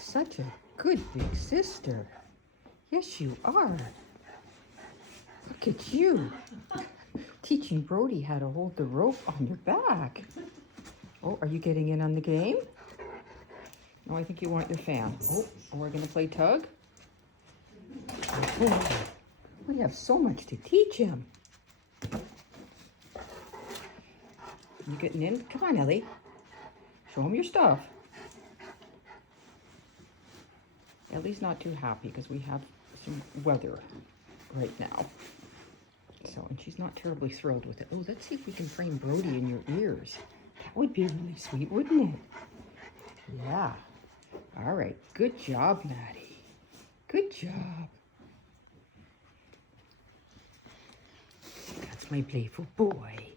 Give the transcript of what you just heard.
such a good big sister. Yes, you are. Look at you. Teaching Brodie how to hold the rope on your back. Oh, are you getting in on the game? No, I think you want your fan. Oh, we're going to play tug? Oh, we have so much to teach him. You getting in? Come on, Ellie. Show him your stuff. Ellie's not too happy because we have some weather right now. So, and she's not terribly thrilled with it. Oh, let's see if we can frame Brodie in your ears. That would be really sweet, wouldn't it? Yeah. All right. Good job, Maddie. Good job. That's my playful boy.